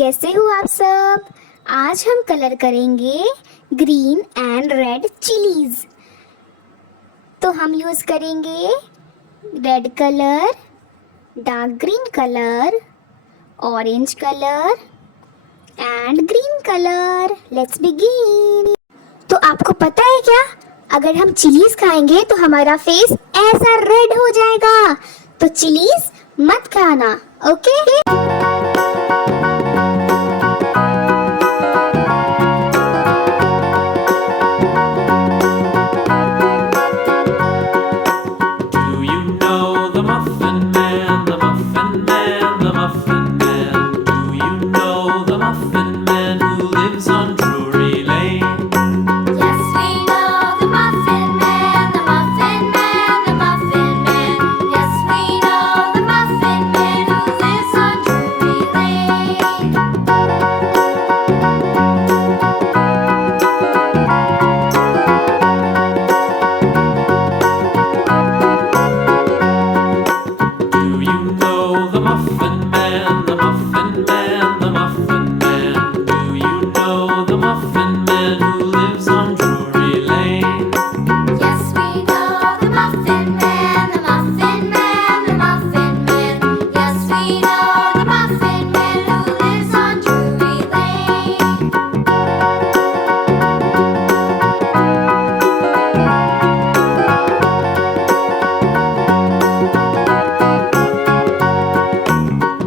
कैसे हो आप सब। आज हम कलर करेंगे ग्रीन एंड रेड चिलीज। तो हम यूज़ करेंगे red colour, dark green colour, orange colour and green colour. Let's begin. तो आपको पता है क्या, अगर हम चिलीज खाएंगे तो हमारा फेस ऐसा रेड हो जाएगा। तो चिलीज मत खाना, okay? Do you know the Muffin Man, the Muffin Man, the Muffin Man? Do you know the Muffin Man who lives on Drury Lane? Yes, we know the Muffin Man, the Muffin Man, the Muffin Man. Yes, we know the Muffin Man who lives on Drury Lane. Do you know the Muffin Man, the Muffin Man, the Muffin Man? Do you know the Muffin Man who lives on Drury Lane? Yes, we know the Muffin Man, the Muffin Man, the Muffin Man. Yes, we know the Muffin Man who lives on Drury Lane.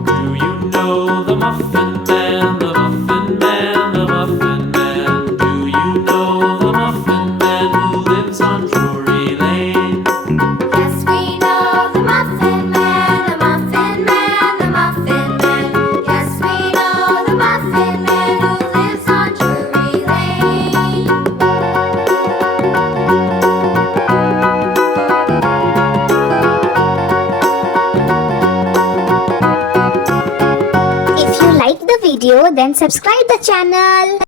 Do you know the Muffin Man, the Muffin Man, the Muffin Man? Do you know the Muffin Man who lives on Drury Lane? Yes, we know the Muffin Man, the Muffin Man, the Muffin Man. Yes, we know the Muffin Man who lives on Drury Lane. If you like the video, then subscribe the channel.